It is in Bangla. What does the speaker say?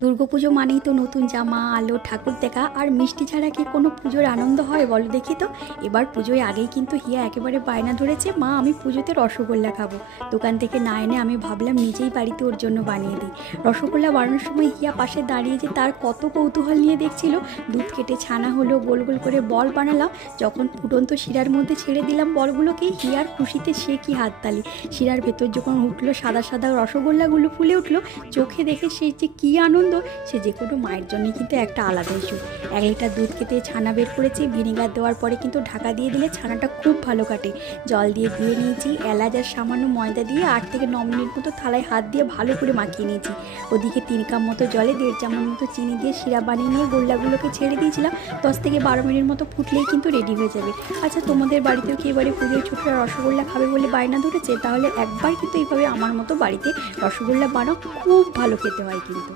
দুর্গাপুজো মানেই তো নতুন জামা, আলো, ঠাকুর দেখা আর মিষ্টি ছাড়া কি কোনো পুজোর আনন্দ হয় বলো দেখি তো। এবার পুজোয় আগেই কিন্তু হিয়া একেবারে বায়না ধরেছে, মা আমি পুজোতে রসগোল্লা খাবো। দোকান থেকে না এনে আমি ভাবলাম নিজেই বাড়িতে ওর জন্য বানিয়ে দিই। রসগোল্লা বানানোর সময় হিয়া পাশে দাঁড়িয়ে যে তার কত কৌতূহল নিয়ে দেখছিল। দুধ কেটে ছানা হলো, গোল গোল করে বল বানালাম। যখন ফুটন্ত শিরার মধ্যে ছেড়ে দিলাম বলগুলোকে, হিয়ার খুশিতে সে কি হাততালি। শিরার ভেতর যখন উঠলো সাদা সাদা রসগোল্লাগুলো ফুলে উঠলো, চোখে দেখে সেই যে কী আনন্দ, সে যে কোনো মায়ের জন্যই কিন্তু একটা আলাদাই সুখ। 1 লিটার দুধ খেতে ছানা বের করেছি, ভিনেগার দেওয়ার পরে কিন্তু ঢাকা দিয়ে দিলে ছানাটা খুব ভালো কাটে। জল দিয়ে ধুয়ে নিয়েছি, এলাচ আর সামান্য ময়দা দিয়ে 8 থেকে 9 মিনিট মতো থালায় হাত দিয়ে ভালো করে মাখিয়ে নিয়েছি। ওদিকে 3 কাপ মতো জলে 1.5 চামচ মতো চিনি দিয়ে শিরা বানিয়ে নিয়ে গোল্লাগুলোকে ছেড়ে দিয়েছিলাম। 10 থেকে 12 মিনিট মতো ফুটলেই কিন্তু রেডি হয়ে যাবে। আচ্ছা, তোমাদের বাড়িতেও কি এবারে পুজোয় ছোটরা রসগোল্লা খাবে বলে বায়না ধরেছে? তাহলে একবার কিন্তু এইভাবে আমার মতো বাড়িতে রসগোল্লা বানাও, খুব ভালো খেতে হয় কিন্তু।